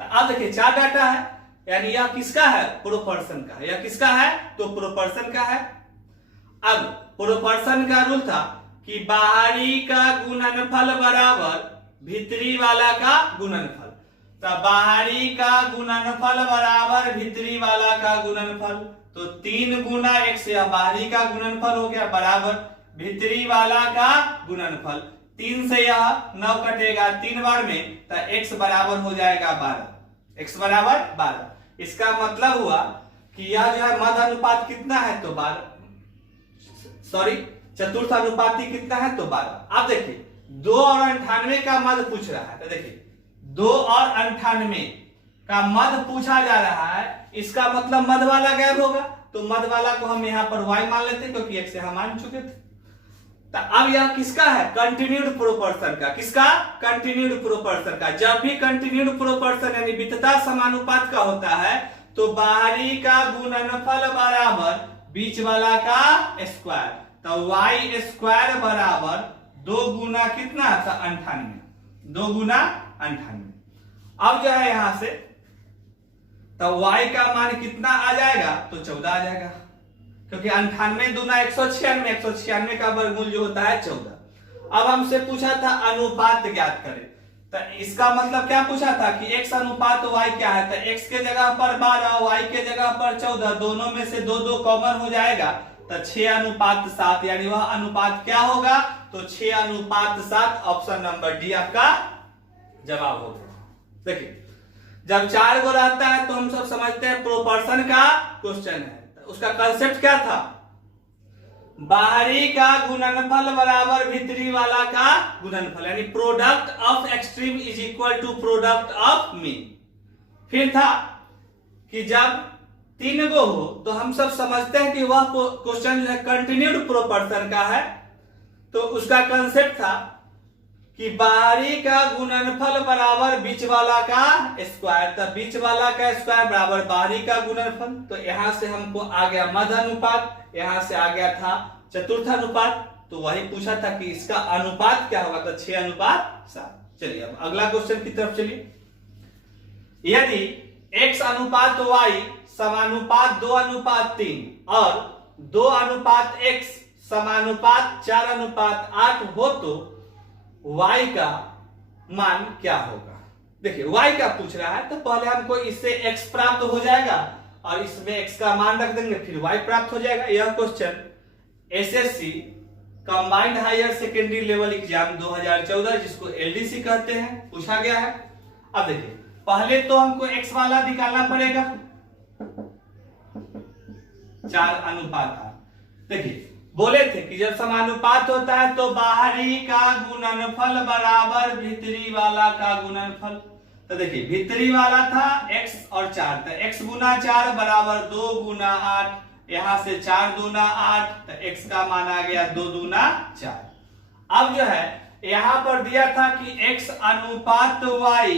तो अब देखिए 4 डाटा है, यानी यह किसका है, प्रोपोर्शन का है। यह किसका है, तो प्रोपोर्शन का है। अब प्रोपोर्शन का रूल था कि बाहरी का गुणनफल बराबर भीतरी वाला का गुणनफल। तो बाहरी का गुणनफल बराबर भीतरी वाला का गुणनफल, तो 3 गुना x, यह बाहरी का गुणनफल हो गया, बराबर भीतरी वाला का गुणनफल। 3 से यह 9 कटेगा 3 बार में, तो x बराबर हो जाएगा 12। x बराबर 12। इसका मतलब हुआ कि यह जो है मध्य अनुपात कितना है, तो 12, सॉरी चतुर्थ अनुपाती कितना है, तो 12। अब देखिए 2 और 98 का मध्य पूछ रहा है। तो देखिए 2 और 98 का मध्य पूछा जा रहा है, इसका मतलब मध्य वाला गायब होगा। तो मध्य वाला को हम यहाँ पर y मान लेते, क्योंकि x से हम मान चुके थे। तो अब यह किसका है, कंटिन्यूड प्रोपोर्शन का। किसका, कंटिन्यूड प्रोपोर्शन का। जब भी कंटिन्यूड प्रोपोर्शन यानी वितता समानुपात का होता है, तो बाहरी का गुणनफल बराबर बीच वाला का स्क्वायर। तो y स्क्वायर बराबर 2 गुना कितना था, 98, 2 गुना 98। अब जो है यहां से तो y का मान कितना आ जाएगा, तो 14 आ जाएगा, क्योंकि 98 दूना 196, 196 का वर्गमूल जो होता है 14। अब हमसे पूछा था अनुपात ज्ञात करें, तो इसका मतलब क्या पूछा था कि x अनुपात y क्या है। तो x के जगह पर 12, y के जगह पर 14, दोनों में से 2 2 कॉमन हो जाएगा, तो 6 अनुपात 7, यानी वह अनुपात क्या होगा, तो 6 अनुपात 7। ऑप्शन नंबर डी आपका जवाब होगा। देखिए जब 4 गो रहता है तो हम सब समझते हैं प्रोपोर्शन का क्वेश्चन है। उसका कंसेप्ट क्या था, बाहरी का गुणनफल बराबर भीतरी वाला का गुणनफल, यानी product of extreme is equal to product of mean. फिर था कि जब 3 गो हो तो हम सब समझते हैं कि वह क्वेश्चन जो है कंटिन्यूड प्रोपोर्शन का है। तो उसका कंसेप्ट था कि बाहरी का गुणनफल बराबर बीच वाला का स्क्वायर। तो बीच वाला का स्क्वायर बराबर बाहरी का गुणनफल। तो यहां से हमको आ गया मध्य अनुपात, यहां से आ गया था चतुर्थ अनुपात। तो वही पूछा था कि इसका अनुपात क्या होगा, तो 6 अनुपात 7। चलिए अब अगला क्वेश्चन की तरफ चलिए। यदि x अनुपात y समानुपात 2 अनुपात 3 और 2 अनुपात x समानुपात 4:8 हो तो y का मान क्या होगा। देखिए y का पूछ रहा है तो पहले हमको इससे x प्राप्त हो जाएगा और इसमें x का मान रख देंगे, फिर y प्राप्त हो जाएगा। यह question SSC combined higher secondary level exam 2014 जिसको एलडीसी कहते हैं पूछा गया है। अब देखिए पहले तो हमको x वाला निकालना पड़ेगा 4:8। देखिए बोले थे कि जब समानुपात होता है तो बाहरी का गुणनफल बराबर भीतरी वाला का गुणनफल। तो देखिए भीतरी वाला था x और 4, तो x गुना 4 बराबर 2 गुना 8, यहां से 4 दूना 8, तो x का मान आ गया 2 दूना 4। अब जो है यहां पर दिया था कि x अनुपात y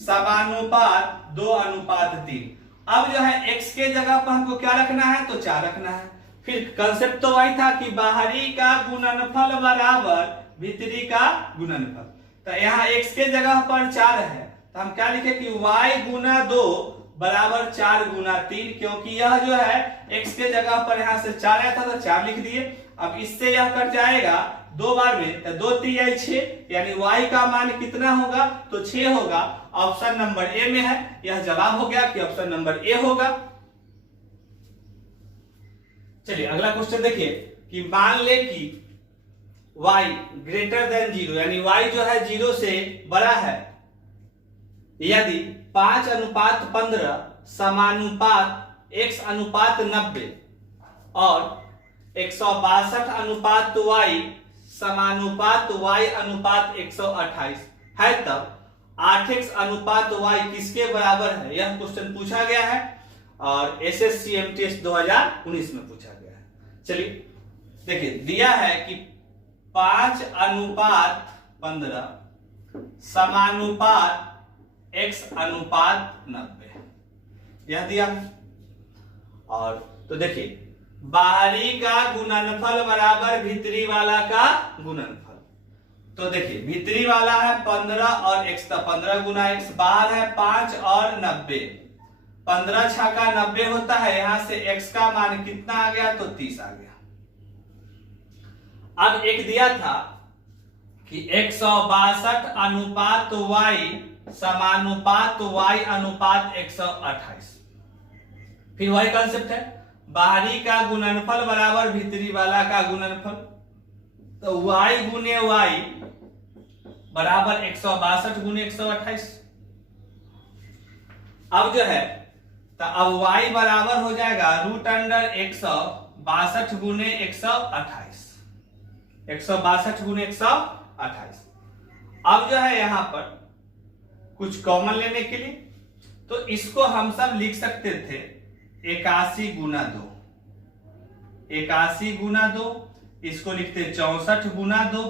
समानुपात 2:3। अब जो है x के जगह पर हमको क्या रखना है तो 4 रखना है। फिर कंसेप्ट तो वही था कि बाहरी का गुणनफल बराबर भीतरी का गुणनफल। तो यहाँ x के जगह पर 4 है तो हम क्या लिखे कि y गुना 2 बराबर 4 गुना 3, क्योंकि यह जो है x के जगह पर यहाँ से 4 आया था तो 4 लिख दिए। अब इससे यह कट जाएगा 2 बार में, तो 2 3 6, यानी y का मान कितना होगा तो 6 होगा। ऑप्शन नंबर ए में है, यह जवाब हो गया कि ऑप्शन नंबर ए होगा। चलिए अगला क्वेश्चन देखिए कि मान ले कि y ग्रेटर देन 0, यानी y जो है 0 से बड़ा है यदि 5:15 समानुपात x:90 और 162 y समानुपात y:128 है, तब 8x:y किसके बराबर है। यह क्वेश्चन पूछा गया है और एसएससी एमटीएस 2019 में पूछा गया है। चलिए देखिए दिया है कि 5:15 समानुपात x:90 यह दिया। और तो देखिए बाहरी का गुणनफल बराबर भीतरी वाला का गुणनफल। तो देखिए भीतरी वाला है 15 और x, 15 गुना x, बाहर है 5 और 90, 15 छाका 90 होता है, यहां से x का मान कितना आ गया तो 30 आ गया। अब एक दिया था कि 162 y समानुपात y:128। फिर वही कंसेप्ट है, बाहरी का गुणनफल बराबर भीतरी वाला का गुणनफल। तो y गुने y बराबर 162 गुने 128। अब जो है तो अब y बराबर हो जाएगा √162 गुने 128, 162 गुने 128। अब जो है यहां पर कुछ कॉमन लेने के लिए तो इसको हम सब लिख सकते थे 81 गुना 2, 81 गुना 2, इसको लिखते 64 गुना 2।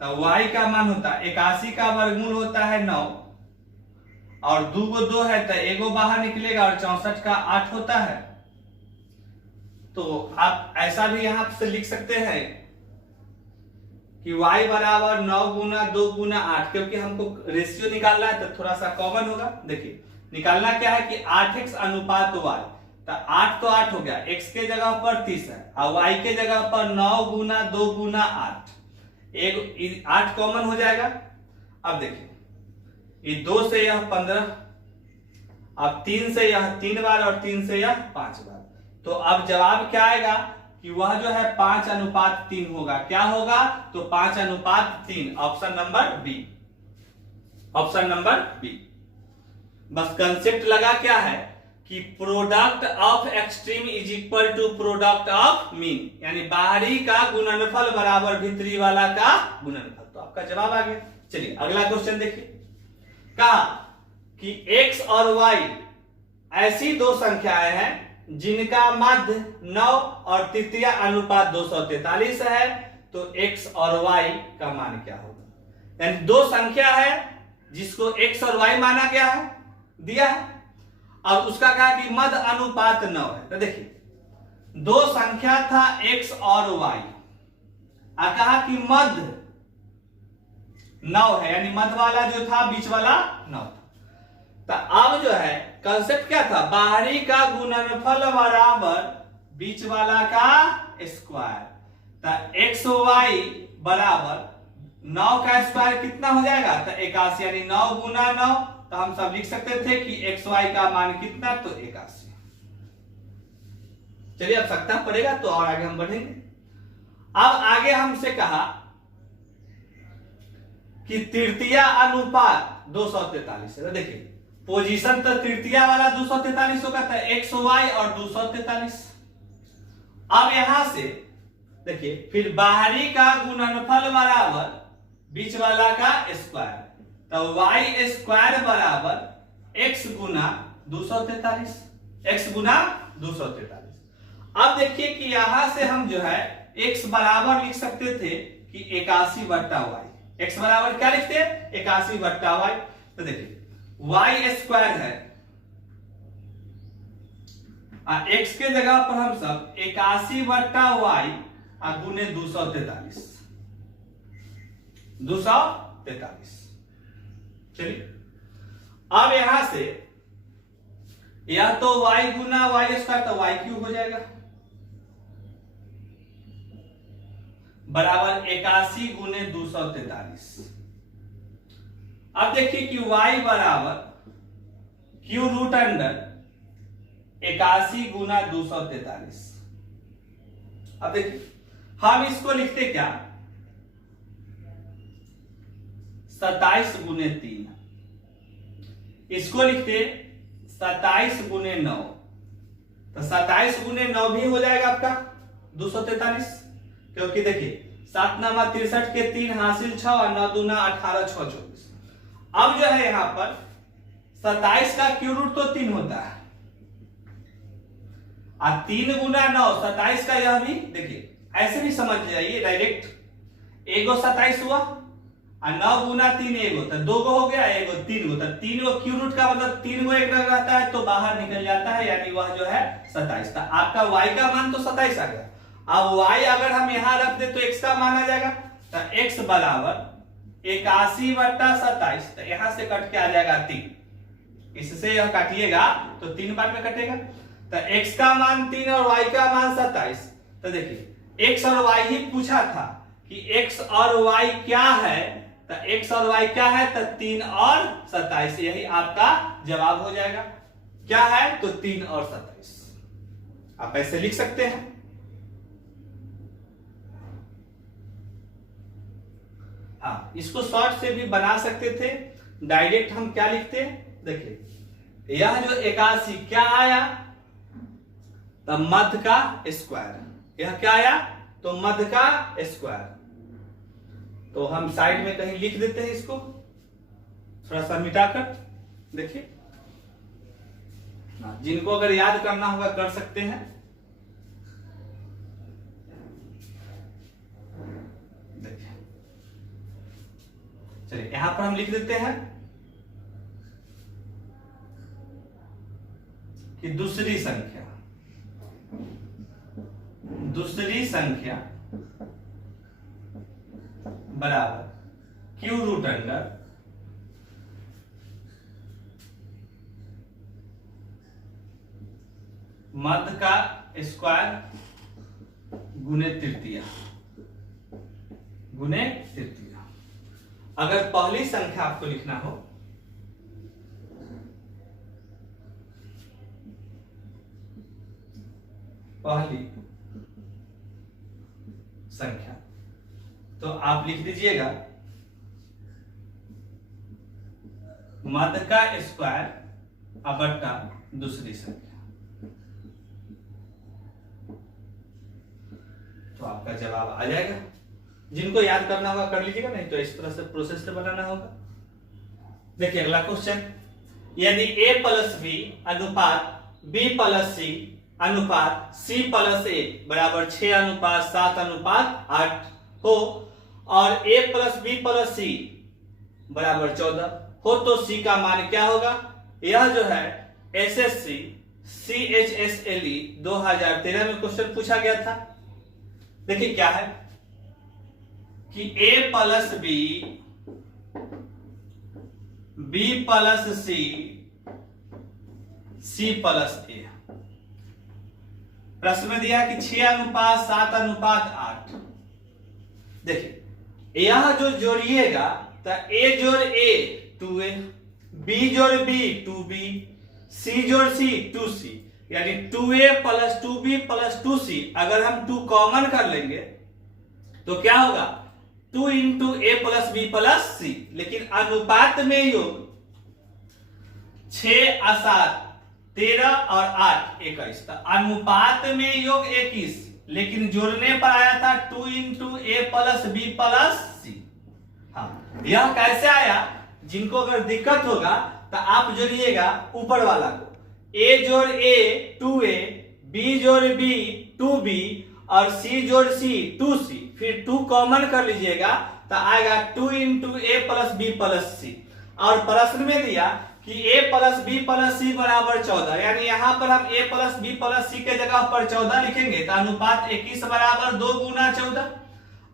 तो y का मान होता है 81 का वर्गमूल होता है 9 और 2 को 2 है तो एगो बाहर निकलेगा और 64 का 8 होता है। तो आप ऐसा भी यहां से लिख सकते हैं कि y बराबर 9 गुना 2 गुना 8, क्योंकि हमको रेशियो निकालना है तो थोड़ा सा कॉमन होगा। देखिए निकालना क्या है कि 8x:y, तो 8 तो 8 हो गया, x के जगह पर 30 है और y के जगह पर 9 गुना 2 गुना 8, एक 8 कॉमन हो जाएगा। अब देखिए ये 2 से यह 15, अब 3 से यह 3 बार और 3 से यह 5 बार। तो अब जवाब क्या आएगा कि वह जो है 5:3 होगा। क्या होगा तो 5:3, option number B, option number B. बस कंसेप्ट लगा क्या है कि product of extreme is equal to product of mean, यानी बाहरी का गुणनफल बराबर भीतरी वाला का गुणनफल। तो आपका जवाब आ गया। चलिए अगला क्वेश्चन देखिए, कहा कि x और y ऐसी दो संख्याएं हैं जिनका मध्य 9 और तृतीय अनुपात 243 है, तो x और y का मान क्या होगा। यानी दो संख्या है जिसको x और y माना गया है, दिया है, और उसका कहा कि मध्य अनुपात 9 है। तो देखिए दो संख्या था x और y, कहा कि मध्य 9 है, यानी मध्य वाला जो था बीच वाला 9 था। तो अब जो है कंसेप्ट क्या था, बाहरी का गुणनफल बराबर बीच वाला का स्क्वायर। तो एक्स वाई बराबर 9 का स्क्वायर कितना हो जाएगा? तो 81, यानी 9 गुना 9। तो हम सब लिख सकते थे कि एक्स वाई का मान कितना? तो 81। चलिए अब सकता पड़ेगा तो और आगे हम बढ़ेंगे। अब आगे हमसे कहा कि तृतीया अनुपात 243 है। तो देखिए पोजीशन तो तृतीया वाला 243 होगा, था एक्स वाई और 243। अब यहां से देखिए फिर बाहरी का गुणनफल बराबर बीच वाला का स्क्वायर। तो वाई स्क्वायर बराबर एक्स गुना 243, एक्स गुना 243। अब देखिए कि यहां से हम जो है x बराबर लिख सकते थे कि 81 बट्टा वाई। एक्स बराबर क्या लिखते हैं? 81 बट्टा वाई। तो देखिए वाई स्क्वायर है, एक्स के जगह पर हम सब 81 बट्टा वाई गुने 243। चलिए अब यहां से या तो y गुना वाई स्क्वायर, तो वाई क्यूब हो जाएगा बराबर 81 गुने 243। अब देखिए कि y बराबर क्यू रूट अंडर 81 गुना 243। अब देखिए हम इसको लिखते क्या? 27 गुने 3। इसको लिखते 27 गुने 9। तो 27 गुने 9 भी हो जाएगा आपका 243, क्योंकि देखिए 7 नमा 63 के 3 हासिल 6 और 9 दूना 18 6 24। अब जो है यहां पर 27 का क्यू रूट तो 3 होता है, और 3 गुना 9 27 का यह भी देखिए ऐसे भी समझ जाइए डायरेक्ट। एगो 27 हुआ और 9 गुना 3 एगो, तो 2 गो हो गया, एगो 3 गो। तो 3 गो क्यू रूट का मतलब 3 गो एक रहता है तो बाहर निकल जाता है, यानी वह जो है 27। तो आपका y का मान तो 27 आ गया। अब y अगर हम यहां रख दे तो x का मान आ जाएगा। तो x बराबर 81 बट्टा 27। तो यहां से कट के आ जाएगा 3। इससे यह काटिएगा तो 3 बार में कटेगा। तो x का मान 3 और y का मान 27। तो देखिए x और y ही पूछा था कि x और y क्या है। तो x और y क्या है? तो 3 और 27। यही आपका जवाब हो जाएगा। क्या है? तो 3 और 27। आप ऐसे लिख सकते हैं। हाँ, इसको शॉर्ट से भी बना सकते थे। डायरेक्ट हम क्या लिखते? देखिए यह जो 81 क्या आया? तो मध्य का स्क्वायर। यह क्या आया? तो मध्य का स्क्वायर। तो हम साइड में कहीं लिख देते हैं इसको, थोड़ा सा मिटाकर। देखिए जिनको अगर याद करना होगा कर सकते हैं। देखिए चलिए यहां पर हम लिख देते हैं कि दूसरी संख्या बराबर क्यू रूट अंडर मध्य का स्क्वायर गुने तृतीया। अगर पहली संख्या आपको लिखना हो पहली संख्या, तो आप लिख दीजिएगा मध्य का स्क्वायर बट्टा दूसरी संख्या। तो आपका जवाब आ जाएगा। जिनको याद करना होगा कर लीजिएगा, नहीं तो इस तरह से प्रोसेस से बनाना होगा। देखिए अगला क्वेश्चन, यदि a प्लस बी अनुपात b प्लस सी अनुपात c प्लस a बराबर 6 अनुपात 7 अनुपात 8 हो और a प्लस बी प्लस सी बराबर 14 हो, तो c का मान क्या होगा? यह जो है एसएससी CHSLE 2013 में क्वेश्चन पूछा गया था। देखिए क्या है कि a plus B b plus C C plus A. प्रश्न में दिया कि 6:7:8। देखिए यह जो जोड़िएगा तो a जोड़ a 2a, b जोड़ b 2b, c जोड़ c 2c, यानी 2a + 2b + 2c। अगर हम 2 कॉमन कर लेंगे तो क्या होगा 2 × a + b + c। लेकिन अनुपात में योग 6 और 7 13 और 8 21, तो अनुपात में योग 21, लेकिन जोड़ने पर आया था 2 × a + b + c। हाँ, यह कैसे आया? जिनको अगर दिक्कत होगा तो आप जोड़िएगा ऊपर वाला को, a जोड़ a 2a, b जोड़ b 2b और c जोड़ c 2c। फिर 2 कॉमन कर लीजिएगा तो आएगा 2 × a + b + c। और प्रश्न में दिया कि a + b + c = 14, यानी यहाँ पर हम a + b + c के जगह पर 14 लिखेंगे तो अनुपात 21 = 2 × 14।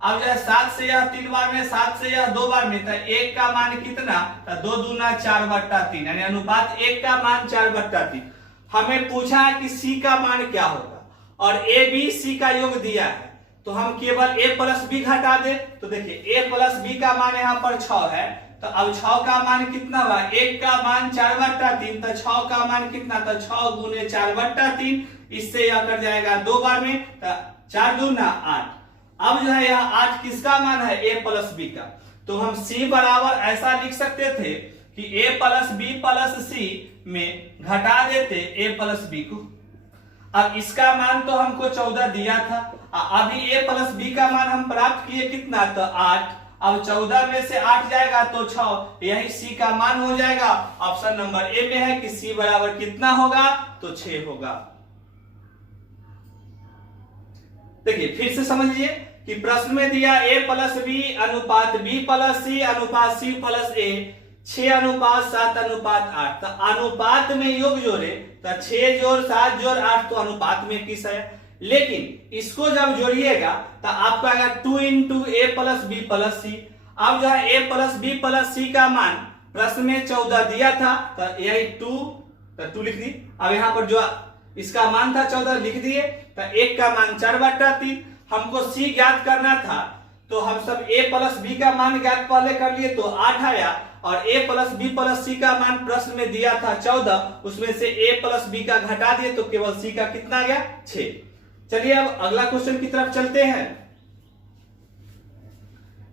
अब जो है 7 से यह 3 बार में, 7 से यह 2 बार में, तो 1 का मान कितना? तो 2 दूना 4/3, यानी अनुपात 1 का मान 4/3। हमें पूछा है कि c का मान क्या होगा और a b c का योग दिया है, तो हम केवल a + b घटा दे। तो देखिए a + b का मान यहाँ पर 6 है, तो अब 6 का मान कितना हुआ? 1 का मान 4/3, तो 6 का मान कितना? तो 6 × 4/3, इससे यह कर जाएगा 2 बार में, तो 4 दूना 8। अब जो है यह 8 किसका मान है? a + b का। तो हम c बराबर ऐसा लिख सकते थे कि a + b + c में घटा देते a + b को। अब इसका मान तो हमको 14 दिया था, अभी a + b का मान हम प्राप्त किए कितना? तो 8। अब 14 में से 8 जाएगा तो 6, यही c का मान हो जाएगा। ऑप्शन नंबर ए में है कि c बराबर कितना होगा? तो 6 होगा। देखिए फिर से समझिए कि प्रश्न में दिया a + b अनुपात b + c अनुपात c + a 6:7:8। तो अनुपात में योग जोड़े तो 6 जोड़ 7 जोड़ 8, तो अनुपात में 21 है। लेकिन इसको जब जोड़िएगा तो आपको आएगा 2 × a + b + c। अब जो है a + b + c का मान प्रश्न में 14 दिया था, तो यही 2 लिख दी। अब यहाँ पर जो इसका मान था 14 लिख दिए, तो 1 का मान 4/3। हमको c ज्ञात करना था, तो हम सब a + b का मान ज्ञात पहले कर लिए तो 8 आया, और a + b + c का मान प्रश्न में दिया था 14, उसमें से a + b का घटा दिए तो केवल c का कितना आ गया? 6। चलिए अब अगला क्वेश्चन की तरफ चलते हैं।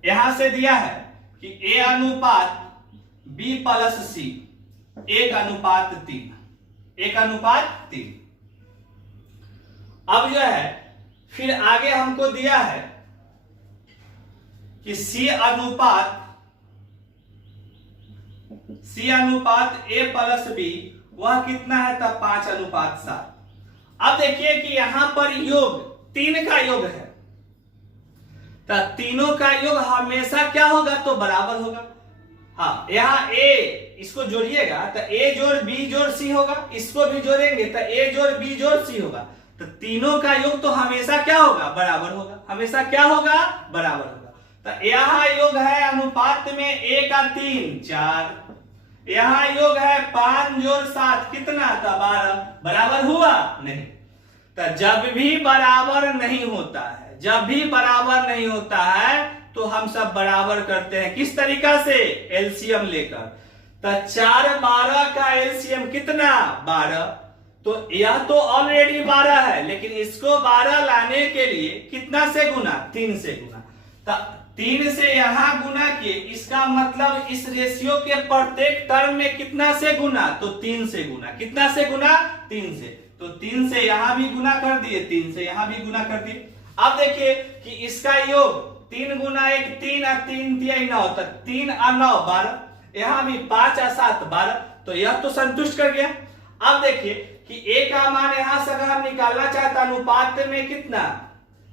यहां से दिया है कि a अनुपात b + c 1:3, 1:3। अब जो है फिर आगे हमको दिया है कि c अनुपात a + b वह कितना है? तब 5:7। अब देखिए कि यहां पर योग 3 का योग है, तो तीनों का योग हमेशा क्या होगा? तो बराबर होगा। हाँ, यहाँ a इसको जोड़िएगा तो a जोड़ b जोड़ c होगा, इसको भी जोड़ेंगे तो a जोड़ b जोड़ c होगा। तो तीनों का योग तो हमेशा क्या होगा? बराबर होगा। हमेशा क्या होगा? बराबर होगा। तो यहाँ योग है अनुपात में 1 और 3 4, यहाँ योग है 5 जोड़ 7 कितना? तो 12। बराबर हुआ? नहीं। तो जब भी बराबर नहीं होता है, जब भी बराबर नहीं होता है तो हम सब बराबर करते हैं। किस तरीका से? एलसीएम लेकर। तो 4 12 का एलसीएम कितना? 12। तो यह तो ऑलरेडी 12 है, लेकिन इसको 12 लाने के लिए कितना से गुना? 3 से गुना। तो 3 से यहां गुना किए, इसका मतलब इस रेशियो के प्रत्येक टर्म में कितना से गुना? तो 3 से गुना। कितना से गुना? 3 से। तो 3 से यहां भी गुना कर दिए, 3 से यहां भी गुना कर दिए। अब देखिए कि इसका योग 3 × 1 3 और 3 3 9, तो 3 और 9 12, यहां भी 5 और 7 12, तो यह तो संतुष्ट कर गया। अब देखिए कि a का मान यहां से अगर हम निकालना चाहते अनुपात में कितना?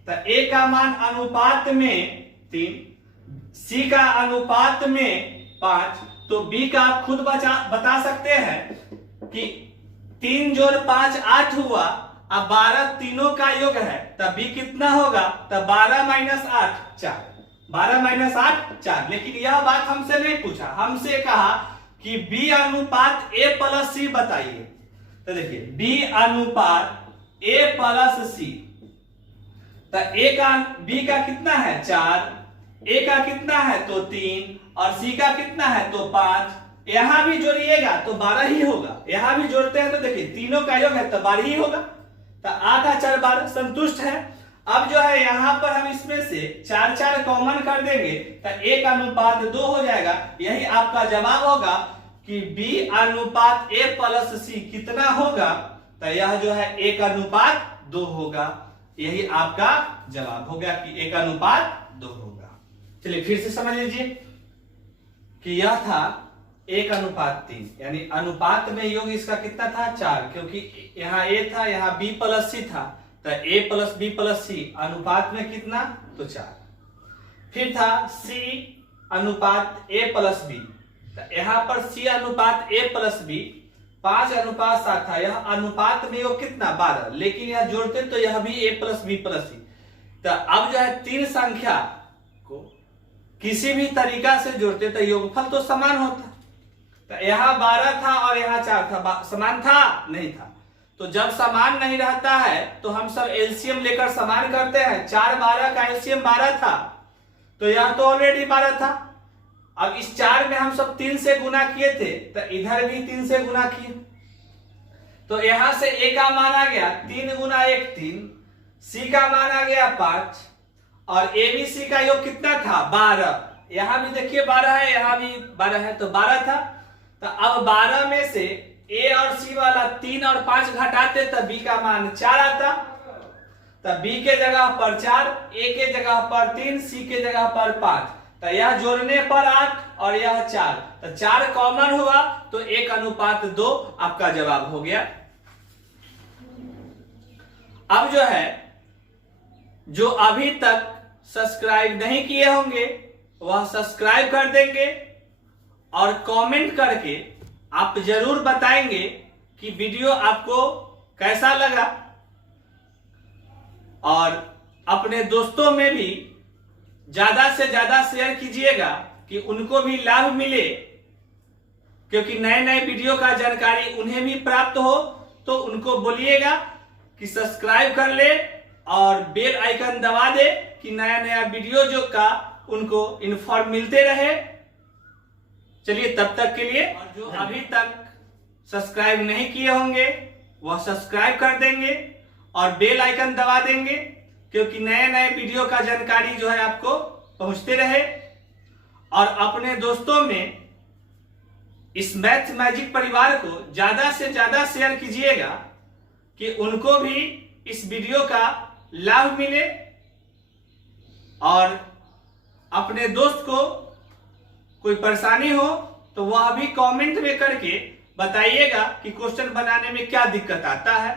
तो a का मान अनुपात में 3, c का अनुपात में 5, तो b का आप खुद बता सकते हैं कि 3 जोड़ 5 8 हुआ, अब 12 तीनों का योग है, तब b कितना होगा? तब 12 - 8 4, 12 - 8 4। लेकिन यह बात हमसे नहीं पूछा, हमसे कहा कि b अनुपात a + c बताइए। तो देखिए b अनुपात ए प्लस सी। तो ए का बी का कितना है 4, ए का कितना है तो 3 और सी का कितना है तो 5। यहां भी जोड़िएगा तो 12 ही होगा, यहां भी जोड़ते हैं तो देखिए तीनों का योग है तो 12 ही होगा। तो 8 और 4 12 संतुष्ट है। अब जो है यहां पर हम इसमें से 4 4 कॉमन कर देंगे तो ए का अनुपात 2 हो जाएगा। यही आपका जवाब होगा कि बी अनुपात ए प्लस सी कितना होगा, तो यह जो है ए का अनुपात 2 होगा। यही आपका जवाब हो गया कि ए का अनुपात 2 होगा। चलिए फिर से समझ लीजिए कि यह था 1 अनुपात 3, यानी अनुपात में योग इसका कितना था 4, क्योंकि यहाँ ए था यहाँ बी प्लस सी था, तो ए प्लस बी प्लस सी अनुपात में कितना तो 4। फिर था सी अनुपात ए प्लस बी, तो यहाँ पर सी अनुपात ए प्लस बी 5 अनुपात 7 था। यह अनुपात में योग कितना 12, लेकिन यह जोड़ते तो यह भी ए प्लस बी प्लस सी। तो अब जो है 3 संख्या को किसी भी तरीका से जोड़ते तो योगफल तो समान होता। तो यहाँ 12 था और यहाँ 4 था, समान था नहीं था। तो जब समान नहीं रहता है तो हम सब एलसीएम लेकर समान करते हैं। 4 12 का एलसीएम 12 था, तो यह तो ऑलरेडी 12 था। अब इस 4 में हम सब 3 से गुना किए थे, तो इधर भी 3 से गुना किए, तो यहां से ए का मान आ गया 3 गुना 1 3, सी का मान आ गया 5 और ए बी सी का योग कितना था 12। यहां भी देखिए 12 है, यहां भी 12 है, तो 12 था। तो अब 12 में से ए और सी वाला 3 और 5 घटाते तो बी का मान 4 आता। तो बी के जगह पर 4, ए के जगह पर 3, सी के जगह पर 5, तो यह जोड़ने पर 8 और यह 4, तो 4 कॉमन हुआ तो 1 अनुपात 2 आपका जवाब हो गया। अब जो है जो अभी तक सब्सक्राइब नहीं किए होंगे वह सब्सक्राइब कर देंगे और कमेंट करके आप जरूर बताएंगे कि वीडियो आपको कैसा लगा, और अपने दोस्तों में भी ज्यादा से ज्यादा शेयर कीजिएगा कि उनको भी लाभ मिले, क्योंकि नए नए वीडियो का जानकारी उन्हें भी प्राप्त हो। तो उनको बोलिएगा कि सब्सक्राइब कर ले और बेल आइकन दबा दे कि नया नया वीडियो जो का उनको इन्फॉर्म मिलते रहे। चलिए तब तक के लिए, और जो अभी तक सब्सक्राइब नहीं किए होंगे वह सब्सक्राइब कर देंगे और बेल आइकन दबा देंगे, क्योंकि नए नए वीडियो का जानकारी जो है आपको पहुंचते रहे। और अपने दोस्तों में इस मैथ मैजिक परिवार को ज्यादा से ज्यादा शेयर कीजिएगा कि उनको भी इस वीडियो का लाभ मिले, और अपने दोस्त को कोई परेशानी हो तो वह भी कमेंट में करके बताइएगा कि क्वेश्चन बनाने में क्या दिक्कत आता है।